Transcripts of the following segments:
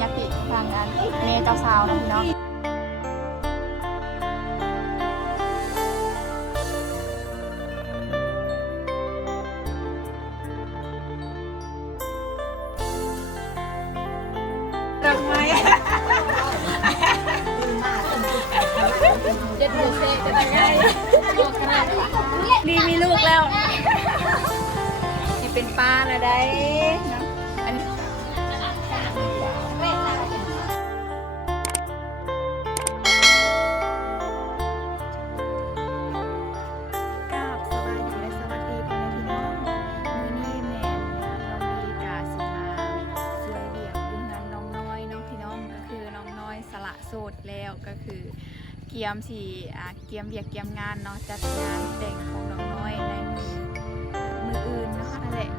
ยาติทางอันเมเจ้าสาวนะพี่น้อง กียมสีเกียมเบียกเกียมงานเนาะจัดงานแต่งของน้องน้อยในมือมืออื่นเนาะนั่นแหละ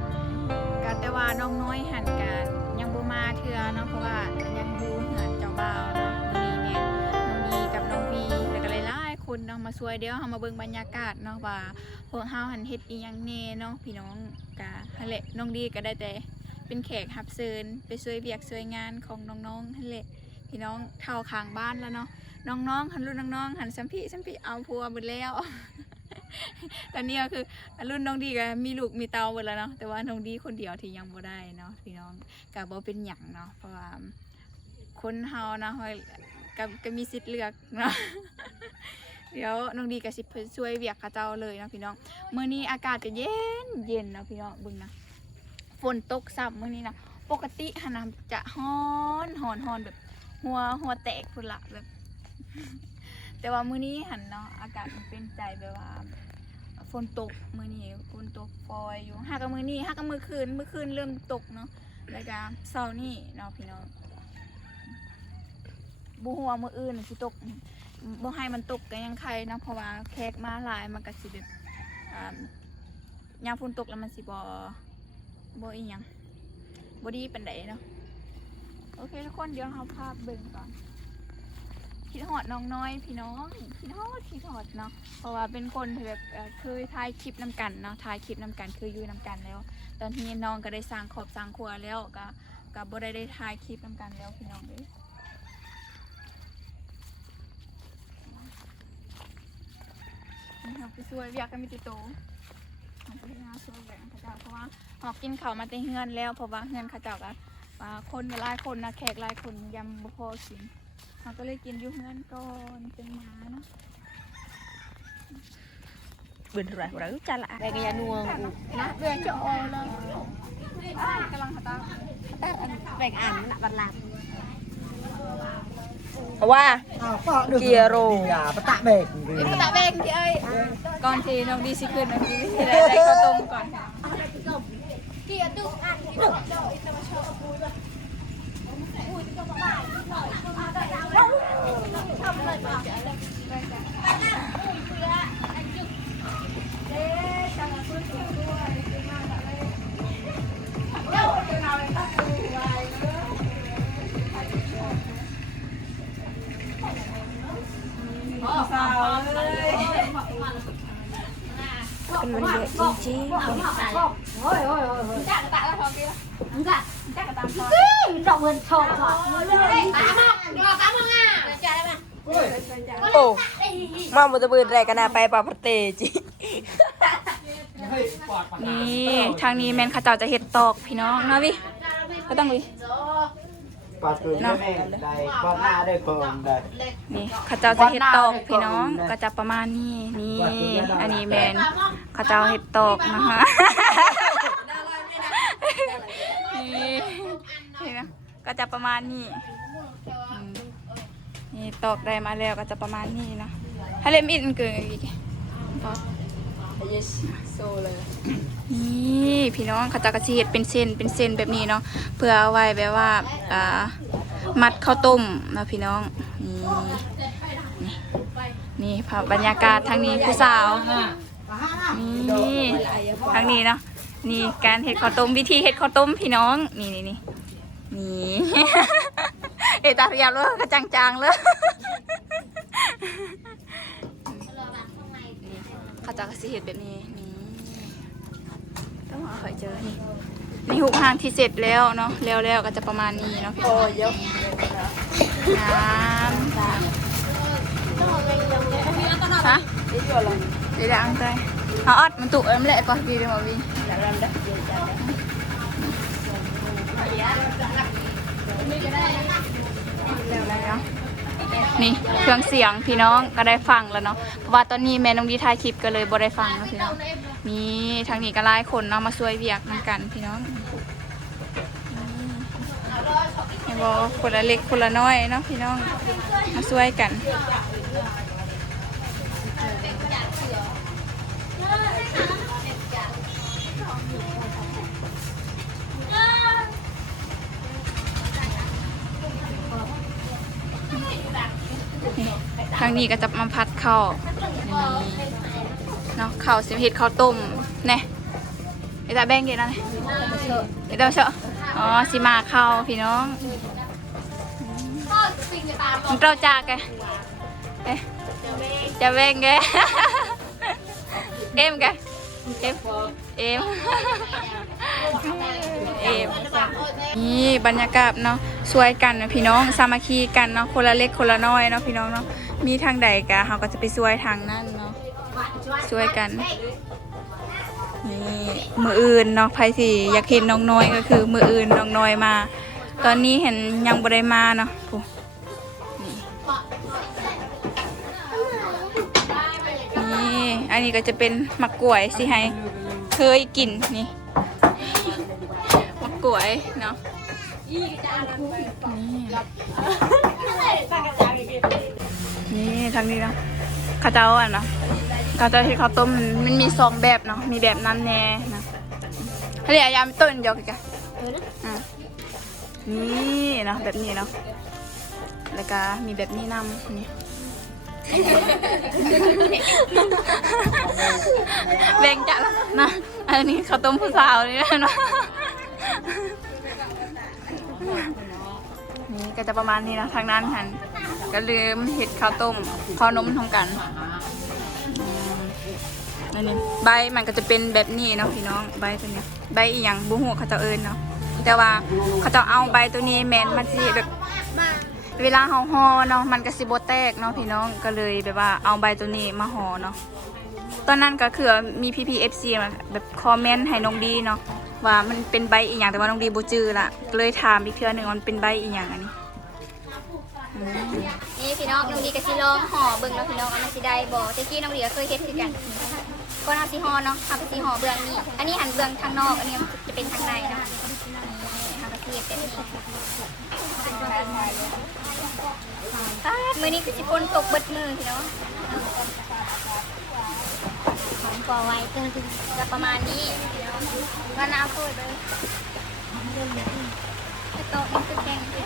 ก็แต่ว่าน้องน้อยหันกันยังบ่มาเทื่อเนาะเพราะว่ายังอยู่เหือนเจ้าบ่าวเนาะมื้อนี้แม่น้องดีกับน้องวีแล้วก็หลายๆคนเนาะมาช่วยเดี๋ยวเฮามาเบิ่งบรรยากาศเนาะว่าพวกเฮาหันเฮ็ดอีหยังแน่เนาะพี่น้องกะหั่นแหละน้องดีก็ได้แต่เป็นแขกรับเชิญไปช่วยเวียกช่วยงานของน้องๆหั่นแหละพี่น้องเท่าข้างบ้านแล้วเนาะ น้องๆหันรุ่นน้องๆหันสัมพี่สัมพี่เอาผัวหมดแล้ว ตอนนี้ก็คือรุ่นน้องดีก็มีลูกมีเตาหมดแล้วเนาะแต่ว่าน้องดีคนเดียวที่ยังบ่ได้เนาะพี่น้องก็บ่เป็นหยังเนาะเพราะว่าคนเฮานะเฮาก็ก็มีสิทธิ์เลือกเนาะเดี๋ยวน้องดีกับสิช่วยเวียกข้าเจ้าเลยเนาะพี่น้องมื้อนี้อากาศจะเย็นเย็นเนาะพี่น้องบิ่งนะฝนตกซับมื้อนี้นะปกติหันนะจะฮ้อนฮ้อนฮ้อนแบบ หัวหัวแตกพุ่นละแบบ แต่ว่ามื้อนี้หันเนาะอากาศมันเป็นใจแบบว่าฝนตกมื้อนี้ฝนตกปอยอยู่หากกับมื้อนี้หากกับมื้อคืนมื้อคืนเริ่มตกเนาะแล้วก็เช้านี้เนาะพี่น้องบ่ฮู้ว่ามื้ออื่นน่ะสิตกบ่ให้มันตกก็ยังใครนะเพราะว่าแขกมาหลายมันก็สิแบบอ่ายามฝนตกแล้วมันสิบ่บ่อีหยังบ่ดีปานใดเนาะโอเคทุกคนเดี๋ยวเฮาภาพเบิ่งก่อน คิดฮอดน้องน้อยพี่น้องคิดฮอดคิดฮอดเนาะเพราะว่าเป็นคนที่แบบเอ่อเคยถ่ายคลิปนํกันเนาะถ่ายคลิปนํกันคืออยู่นํกันแล้ว ตอนที่น้องก็ได้สร้างครอบสร้างครัวแล้วก็ก็บ่ได้ได้ถ่ายคลิปนํกันแล้วพี่น้องเด้ยนี่เราไปช่วยเวียกกันมีติโตเราไปงานช่วยแบ่งข้าเจ้าเพราะว่าหอกกินเข้าวมาแต่เฮือนแล้วเพราะว่าเฮือนข้าเจ้าก็อ่าคนหลายคนนะแขกหลายคนยำบ่พอกิน เราก็เลยกินอยู่เฮือนก่อนเป็นหมาเนาะ bên rồi rồi cha lại đây cái nuông นะเดือนจะออเลยอ้ายกำลังข้าเจ้า vẹn ảnh là vật làm qua À, phở được Kìa rồi. Thì, à, bắt tạ bệt นี่ตาเบงที่เอ้ยก่อนที่น้องดีสิขึ้นน้องดีสิได้ได้ข้าวต้มก่อนเป็นวันเด็กจ ริงจักกระตะแล้วพอกี้จักกระตามพอ rộng hơn trộn ๆ โอ้มาบุตรบืนแรกกันนะไปปาประเตจินี่ทางนี้แมนข้าเจ้าจะเฮ็ดตอกพี่น้องเนาะวิก็ต้องวิ Bà cười Nào. cho mẹ Đây, con na đây còn đây นี่ข้าเจ้าจะเฮ็ดตอกพี่น้องก็จะประมาณนี้นี่อันนี้แมนข้าเจ้าเฮ็ดตอกนะคะนี่เห็นไหมก็จะประมาณนี้อืม นี่ตอกได้มาแล้วก็จะประมาณนี้เนาะถ้าเล่มอินเกินอีกนี่พี่น้องเขาเจะกระชีดเป็นเส้นเป็นเส้นแบบนี้เนาะเพื่อเอาไว้แบบว่าอ่ามัดข้าวต้มเนาะพี่น้องนี่นี่นี่ภาพบรรยากาศทางนี้ผู้สาวนี่ทางนี้เนาะนี่การเห็ดข้าวต้มวิธีเห็ดข้าวต้มพี่น้องนี่นี่นี่นี่ เอยตาเรียบเลยกระจังๆเลยเขาเจะกระชีดแบบนี้นี่ต้องเอาเคยเจอนี่นี่หุบห้างที่เสร็จแล้วเนาะแล้วแล้วก็จะประมาณนี้เนาะพี่น้องเยอะน้ำจ้าฮะนี่อยู่อะไรเดี๋ยวอังใจเอาออดมันตุกเอิมแหละก่อนวีเดียววีอย่างนั้ นี่เครื่องเสียงพี่น้องก็ได้ฟังแล้วเนาะเพราะว่าตอนนี้แม่น้องดีถ่ายคลิปก็เลยบ่ได้ฟังแล้วพี่น้องนี่ทางนี้ก็ไล่คนเนาะมาช่วยเวียกนำกันพี่น้องเห็นบอคนละเล็กคนละน้อยเนาะพี่น้องมาช่วยกัน ทางนี้ก็จะมาพัดข้าวนี่เนาะข้าวสิบเห็ดข้าวต้มเนี่ยไอ้ตาแบงกี่นั่นเนี่ยไอ้ตาเชอะอ๋อสิมาข้าวพี่น้องมึงเต้าจากแกเอ๊ะจะแบงแกเอ็มแกเอ็มเอ็มเอ็มนี่บรรยากาศเนาะสวยกันนะพี่น้องสามัคคีกันเนาะคนละเล็กคนละน้อยเนาะพี่น้องเนาะ มีทางใดกะเขาก็จะไปสวยทางนั้นเนาะสวยกัน นี่มืออื่นเนาะไพสิอยากเห็นน้องน้อยก็คือมืออื่นน้องน้อยมา ตอนนี้เห็นยังบ่ได้มาเนาะผู้นี่นี่อันนี้ก็จะเป็นมะกล้วยสิให้เคยกินนี่มะกล้วยเนาะนี่ นี่ทางนี้เนาะข้าวเจ้าอะเนาะข้าวเจ้าที่ข้าวต้มมันมีสองแบบเนาะมีแบบนั้นแน่นะเขาเรียกยามต้นเดียวกันกะอะนี่เนาะแบบนี้เนาะแล้วก็มีแบบนี้นำนี่แบ่งจะละนะอันนี้ข้าวต้มผู้สาวนี่นะเนาะนี่ก็จะประมาณนี้นะทางนั้นหัน ก็ลืมเห็ดข้าวต้มข้าวนมทำกันอันนี้ใบมันก็จะเป็นแบบนี้เนาะพี่น้องใบตัวนี้ใบอีหยังบุหัวเขาจะเอิญเนาะแต่ว่าเขาจะเอาใบตัวนี้แมนมันสิแบบเวลาเฮาห่อเนาะมันก็สิบแตกเนาะพี่น้องก็เลยแบบว่าเอาใบตัวนี้มาห่อเนาะตอนนั้นก็คือมี PPFC มาแบบคอมเมนต์ให้น้องดีเนาะว่ามันเป็นใบอีหยังแต่ว่าน้องดีบ่จื้อละเลยถามอีกเทื่อหนึงว่ามันเป็นใบอีหยังอันนี้ นี่พี่น้องน้องดีกับซีลองห่อเบิ่งแล้วพี่น้องเอามาสิได้บ่ตะกี้น้องดีก็เคยเฮ็ดคือกันก็เอาสีห่อเนาะทำเป็นสีห่อเบื้องนี้ อันนี้หันเบื้องทางนอกอันนี้จะเป็นทางในเนาะทำเป็นเฮ็ดแบบนี้อ่ามื้อนี้คือสิฝนตกเบิดมือพี่น้องของปอไว้เกินจะประมาณนี้ก็น้ำพูดเลยโต๊ะนี่คือแกงนี่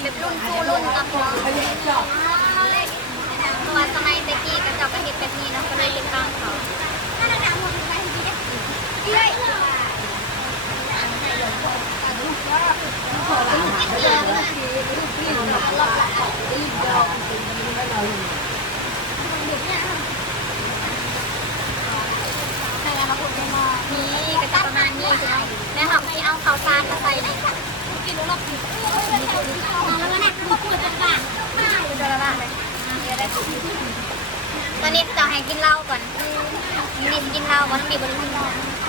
เห็นแบบรุ่นคู่รุ่นกับน้องเพราะว่าสมัยตะกี้ก็จ้าก็เห็นแบบนี้เนาะก็เลยเป็นข้างเขานี่ก็จะประมาณนี้คือแม่หอมที่เอาข้าวสารมาใส่ในค่ะกินรอบกินแล้วก็เนี่ยพวกคุณต่างๆไม่จะละลายเลย ตอนนี้จะให้กินเหล้าก่อนมีกินเหล้าก่อนต้องมีบริษัท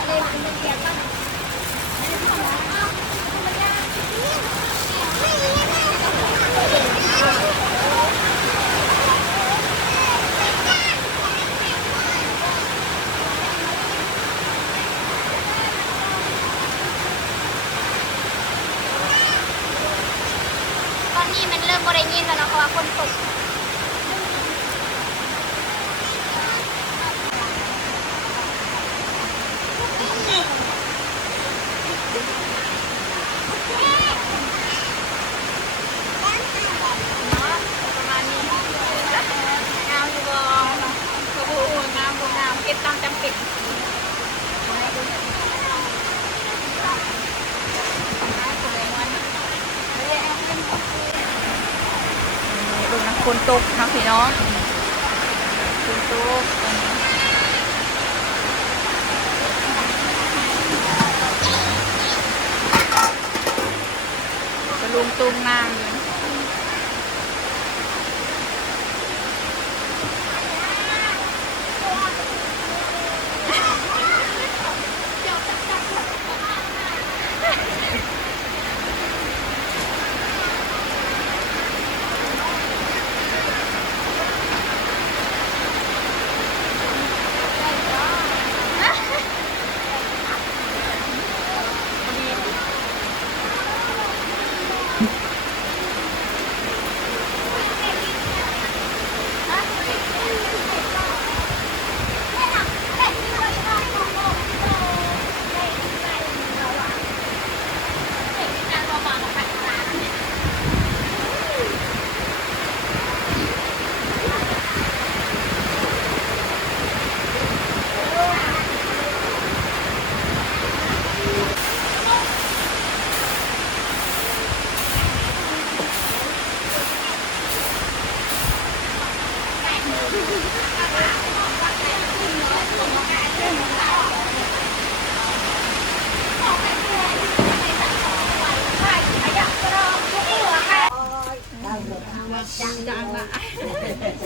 เลยกินเบียร์ก่อนตอนนี้มันเริ่มบริเวณแล้วเนาะเพราะว่าคนตก พี่น้องคุณตุ๊กจะลุงตุ้มนั่ง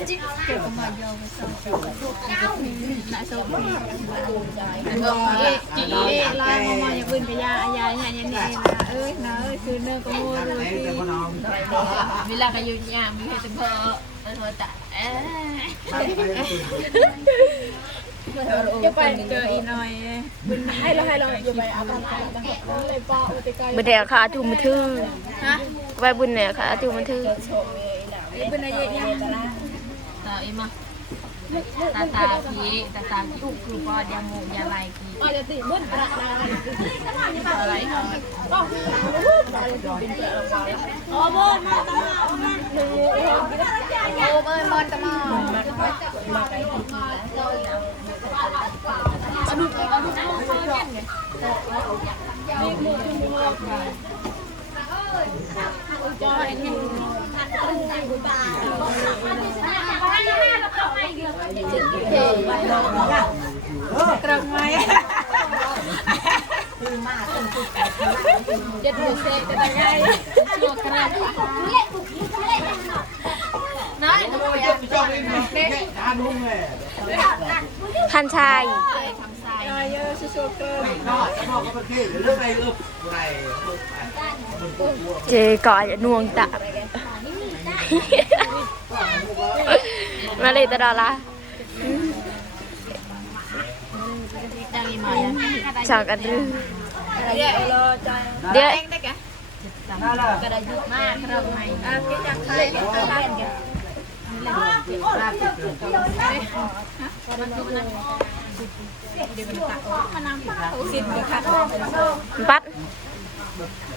จีเอลายมออย่างอื่นกับยาอายาอย่างนี้นะเอ้ยนะเอ้ยคือเนื้อก็มัวเลยที่เวลาก็อยู่ยามมีให้แต่พอเออแต่เออจะไปเจออีกหน่อยให้เราให้เราอย่าไปเอาไปเลยปออุติกายบุญแดกขาจุ่มมือถือฮะไว้บุญแดกขาจุ่มมือถือ เป็นอะไรยังตาเอ็มอะตาตาพีตาตาพี่อุกคือปอยามูยาไรกีอาจจะติดบุญอะไรอะไรอ๋อบุญมาตลอดโอ้เบิร์นบอลตะมอจอย กระไม้เจ็ดหมูเซ็กจะได้ไงตัวกระน้อยพันชายเยอะชัวร์เกินเจก่อนนวงตา มาเลยตลอดละชาวกันดื้อเดี๋ยวรอใจเดี๋ยวได้แกกระยุกมากเราไงอะพี่จังใครพี่จังใครแกสิบค่ะปัดถึงก็ยิงเลยอ้าเออว่าหมดคือจะเออเจเจลูกกุยคือโอ่งคลิกมาแล้วนี่เป็นด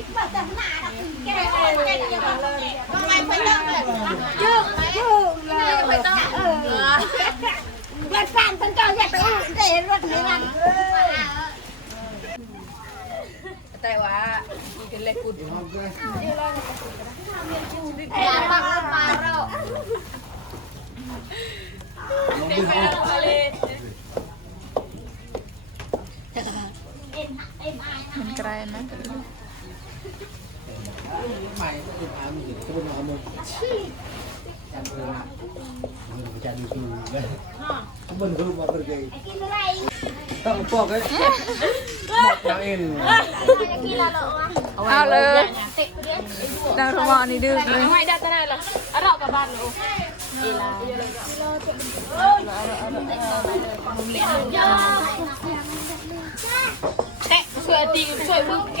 มดีทำไมไปต้องเลยยืดยืดเลยไปต้องเออเงินฟันคนเก่าอยากไปอื่นแต่รถนี้นั่นแต่ว่าอีกเล็กกุดอย่าปักปลาเรามันไกลนะ Bên group mà bên kia กินะไร Tao có cái Một nào in กินละเหรอวะเอาเลยเตะเรียนดังทมอนี่ดื้อเลยไม่ได้จะได้หรออะเรากับบ้านเราเตะช่วยตีช่วยพึ่งแก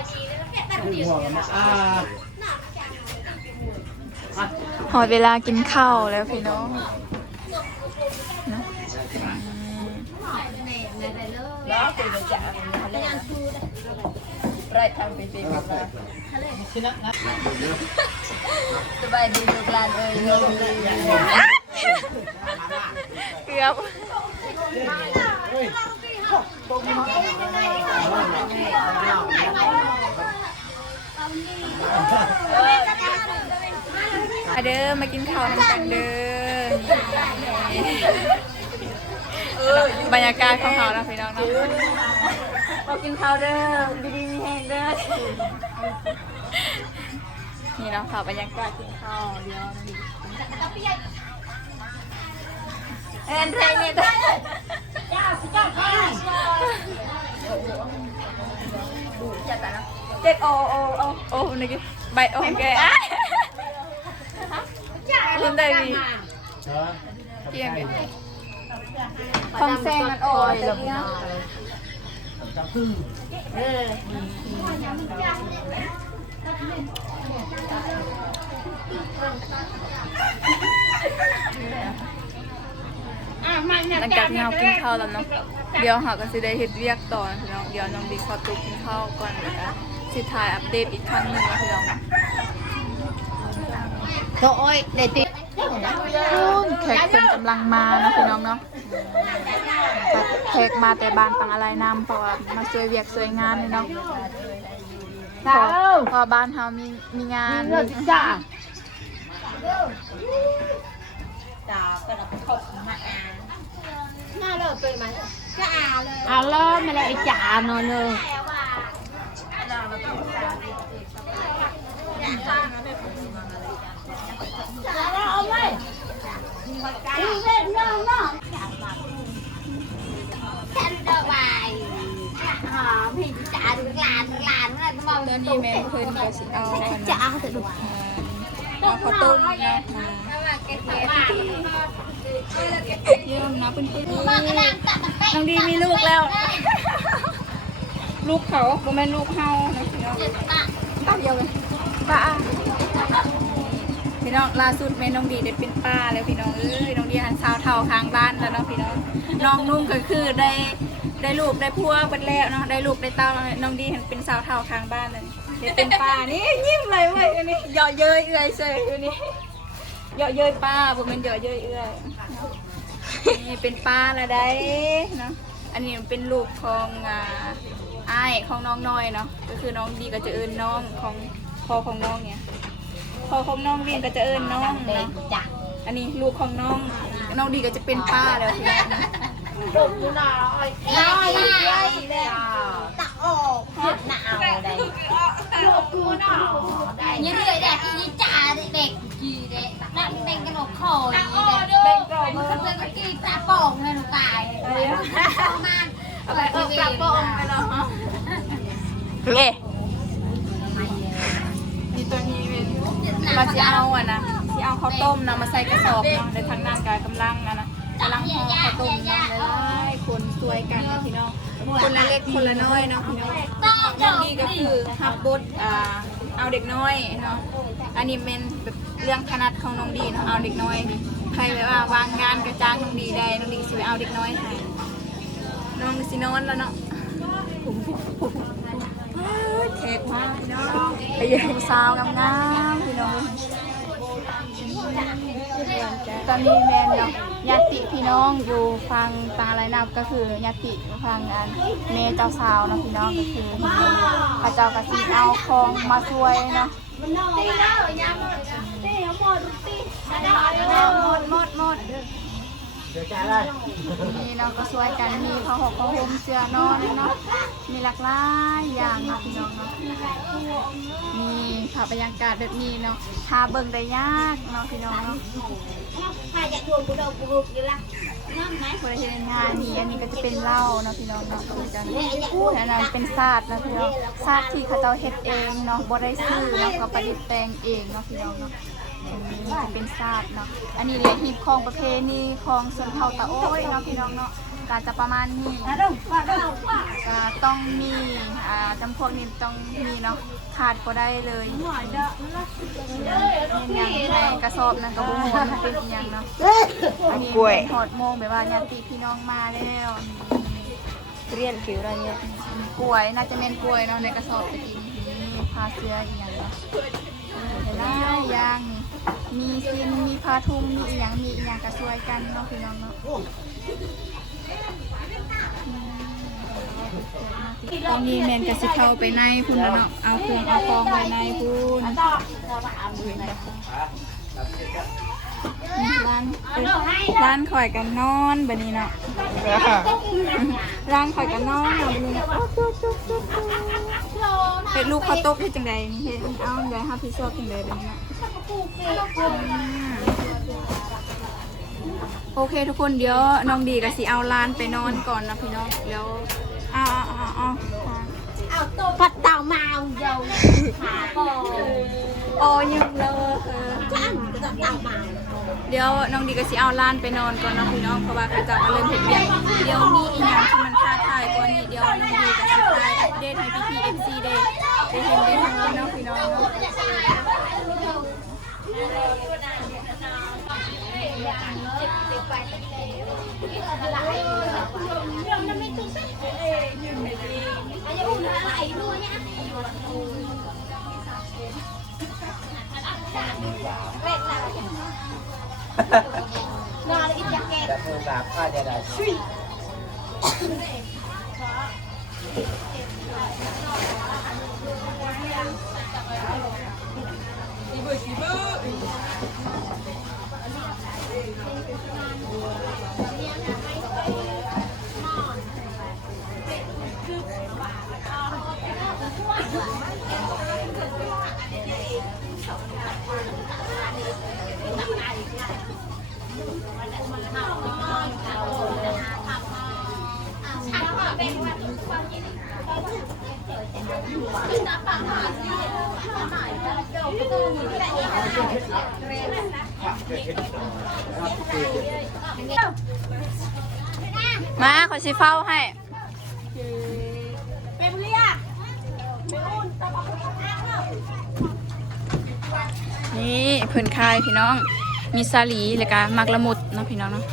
เข้าใจเพื่อให้บุญปอดเกี่ยวดอกอะเน่ล่ะหัวมาอ่าหอดเวลากินข้าวแล้วพี่น้องนเกือบ มาเด้อมากินข้าวนำกันเด้อบรรยากาศของเขานะพี่น้องเนาะมากินข้าวเด้อดีดีมีแห้งเด้อนี่เนาะค่ะบรรยากาศกินข้าวเดี๋ยวเอ็นเพลงนี่จ้าจ้า เจ็ดโอโอโอโอนี่กิใบโอเคอะลืมได้ดีเพียงคองแซงมันโอ้ยแต่เนี้ยหลังจากที่เรากินข้าวแล้วเนาะเดี๋ยวเราก็สิได้เฮ็ดเวียกต่อนะพี่น้องเดี๋ยวน้องบิ๊กขอตัวกินข้าวก่อนนะคะ สิถ่ายอัปเดตอีกครั้งหนึ่งนะพี่น้องก็โอ้ยเด็ดติแขกเพิ่นกำลังมาเนาะพี่น้องเนาะแบบแขกมาแต่บ้านตังอะไรนำเพราะว่ามาช่วยเวียกช่วยงานนี่เนาะเพราะเพอบ้านเฮามีมีงานจ้าเอาล้อมาเลยไอ้จ่านอนเลย ตอนนี้แม่เพิ่นก็สิเอาจะเอาแต่ดูเอาข้าวต้มนะมาเยี่ยมนะเพื่อนๆน้องดีมีลูกแล้ว ลูกเขาบ่แม่นลูกเฮานะพี่น้องป้าเดียวเลยป้าพี่น้องล่าสุดแม่น้องดีได้เป็นป้าแล้วพี่น้องเอ้ยน้องดีหันสาวเท่าข้างบ้านแล้วเนาะพี่น้องน้องนุ่งก็คือได้ได้ลูกได้พัวเบิดแล้วเนาะได้ลูกได้เต้าน้องดีเห็นเป็นสาวเท่าข้างบ้านเลยได้เป็นป้านี่ยิ้มเลยเว้ยอันนี้เหยาะเย้ยเอื้อยเซยอันนี้เหยาะเย้ยป้าบ่แม่นเหยาะเย้ยเอื้อยเนาะนี่เป็นป้าแล้วได้เนาะอันนี้เป็นลูกของอ่า อ้ายของน้องน้อยเนาะก็คือน้องดีก็จะเอิ้นน้องของพ่อของน้องเนี่ยพ่อของน้องเรียนก็จะเอิ้นน้องเนาะอันนี้ลูกของน้องน้องดีก็จะเป็นป้าแล้วทีนี้นะน้อยเลยตะออกหนาวได้ยังเหนื่อยแดดอีจ่าเด็กกี่เด็กนั่งเป็นกระโดดคออย่างนี้เด็กแบ่งกรอบมันมาเป็นตะกี้ตาป่องเลยหนูตายประมาณเอาไปเอากลับโป่งไปเนาะเล่นี่ตัวนี้เป็นมาสิเอาอะนะสิเอาข้าวต้มนะมาใส่กระสอบเนาะในทางนั้นกายกำลังอะนะกำลังห่อข้าวต้มเนาะหลายๆคนช่วยกันนะพี่น้อง คนละเล็กคนละน้อยเนาะพี่น้องต้องนี้ก็คือฮับบทอ่าเอาเด็กน้อยเนาะ อันนี้เป็นแบบเรื่องถนัดของน้องดีเนาะเอาเด็กน้อย ใครแบบว่าวางงานกระจ้างน้องดีได้น้องดีสิไปเอาเด็กน้อยให้ น้องสินอนแล้วเนาะเค้กมากพี่น้องไปเยี่ยมสาวงามๆพี่น้อง ตอนนี้แมนเนาะญาติพี่น้องอยู่ฟังตาอะไรนับก็คือญาติฟังอันเมเจ้าสาวเนาะพี่น้องก็คือพระเจ้ากระสีเอาของมาช่วยเนาะหมดหมดหมด นี่เราก็ช่วยกันมีผ้าห่มผ้าห่มเสื้อนอนเนาะมีหลากหลายอย่างเนาะพี่น้องเนาะนี่ภาพบรรยากาศแบบนี้เนาะหาเบิ่งได้ยากเนาะพี่น้องเนาะถ้าอยากทวงกูโดนกูบุกอยู่ละน้ำไหมบริเวณงานนี่อันนี้ก็จะเป็นเหล้าเนาะพี่น้องเนาะก็จะอู้อันนั้นเป็นศาสตร์นะพี่น้องศาสตร์ที่เขาเจ้าเฮ็ดเองเนาะบ่ได้ซื้อเนาะเขาประดิษฐ์แปลงเองเนาะพี่น้องเนาะ อันนี้จะเป็นศาสตร์เนาะ อันนี้เรียกฮีบของประเพณีของชนเผ่าตะโอ้ยเนาะพี่น้องเนาะการจะประมาณนี้ก็ต้องมีอ่าจำพวกนี้ต้องมีเนาะขาดก็ได้เลยเนี่ยอย่างในกระสอบนั่นก็บ่ฮู้ว่ามันเป็นอีหยังเนาะอันนี้เป็นถอดโมงแบบว่าญาติพี่น้องมาแล้วเรียนผิวอะไรเนี่ยกล้วยน่าจะเป็นกล้วยเนาะในกระสอบตะกี้นี่พาเสื้ออีกอย่างเนาะเห็นไหมย่างนี่ มีซินมีผ้าทุงมีอีหยังมีอีหยังกระช่วยกันเนาะพี่น้องเนาะตอนนี้แมนกระสิเข้าไปในพุ่นแล้วเนาะเอาเครื่องเอาฟองไว้ในพุ่นนี่ร้านร้านข่อยกันนอนแบบนี้เนาะร้านข่อยกันนอนเนาะแบบนี้เนาะเฮ็ดลูกข้าวต้มเฮ็ดจังใดนี่เฮ็ดเอาจังไดเฮาพี่ชอบจังใดแบบนี้เนาะ โอเคทุกคนเดี๋ยวน้องดีก็สิเอาร้านไปนอนก่อนนะพี่น้องเดี๋ยวเอาเอาเอาเอาเอาตัวปัดเต่ามาเอาเดียวขาก่อนโอ้ยังเลยเออจ้างก็ต้องเต่ามาเดี๋ยวน้องดีก็สิเอาร้านไปนอนก่อนนะพี่น้องเพราะว่าเขาจะมาเริ่มเห็นเบียงเดี๋ยวมีอีกอย่างที่มันท้าทายกว่านี้เดี๋ยวน้องดีก็สิทายอัปเดตให้พี่พีเอ็มซีได้ได้เห็นได้รู้เนาะพี่น้องเนาะ นอนกินยาแมาขอสิเฝ้าให้เป็นเรียกนี่เพิ่นคายพี่น้อง มีสาลีแล้วก็มักละมุดเนาะพี่น้องเนาะ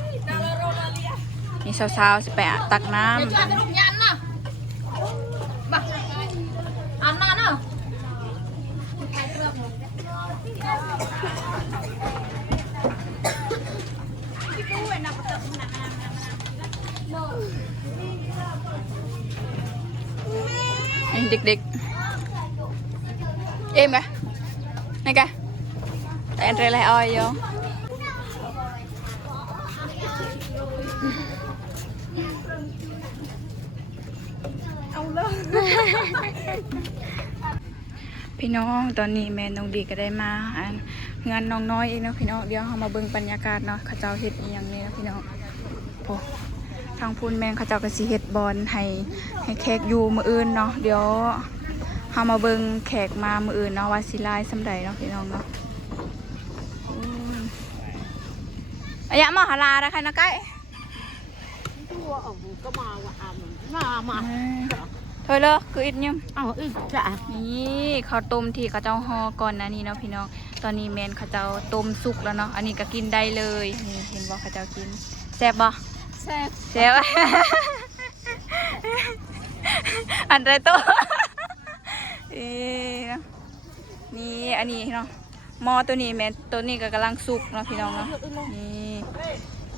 นี่สาวๆสิไปอะตักน้ำ จะเป็นลูกยันน่ะบักอันนั้นน่ะ นี่ เด็กๆ เอ็มกะนี่กะแต่อันเรลายออยโยพี่น้องตอนนี้แม่น้องดีก็ได้มาอันงานน้องน้อยเองนะพี่น้องเดี๋ยวเรามาเบิ่งบรรยากาศเนาะเขาเจ้าเฮ็ดอีหยังนี่นะพี่น้องโอ้ ทางพูนแมงเขาเจ้าก็สิเฮ็ดบอลให้ให้แขกอยู่มื้ออื่นเนาะเดี๋ยวเฮามาเบิ่งแขกมามื้ออื่นเนาะว่าสิหลายซำใดเนาะพี่น้องเนาะอืมอะยะมาหาลาได้ค่ะนะไก่ตัวออกก็มาว่าอ่ำมามาเธอเลยคืออิดยิมเอาอึกจ้ะนี่ข้าวต้มที่เขาเจ้าห่อก่อนนะนี่เนาะพี่น้องตอนนี้แมนเขาเจ้าต้มสุกแล้วเนาะอันนี้ก็กินได้เลยนี่เห็นว่าเขาเจ้ากินแซ่บบ่ แซ่บแซ่บอันไรตัวนี่เนาะนี่อันนี้เนาะหม้อตัวนี้แมนตัวนี้ก็กำลังสุกเนาะพี่น้องเนาะนี่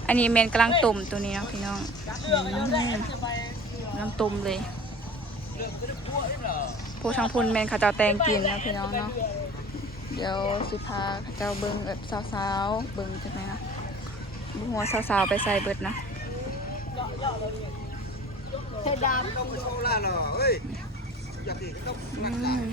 อันนี้แมนกำลังต้มตัวนี้เนาะพี่น้องอืมกำลังต้มเลยผู้ทางพุนแมนเขาเจ้าแตงกินนะพี่น้องเนาะเดี๋ยวสิพาเขาเจ้าเบิ้งแบบสาวๆเบิ้งจังไหนนะหัวสาวๆไปใส่เบิดนะ เพดานอืม